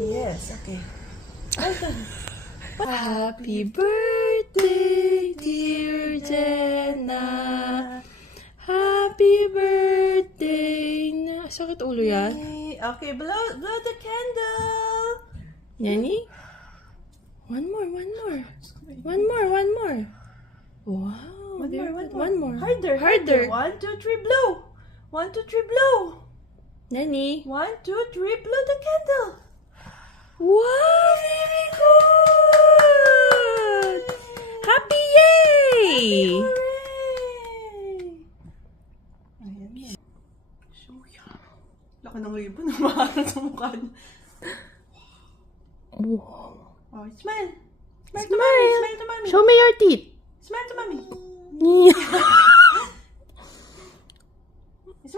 Yes, okay. Happy birthday, dear Jenna. Happy birthday. Sakit ulo yan? Okay, blow the candle. Yanni? One more. Wow. One more. Harder. 1, 2, 3, blow. 1, 2, 3, blow. Yanni? 1, 2, 3, blow the candle. Wow, very good! Happy yay! Hooray! Ayan na. Suya. Laki ng ribbon. Umaharap sa mukha niya. Wow. Oh, smile. Smile to mommy. Smile to mommy. Show me your teeth. Smile to mommy.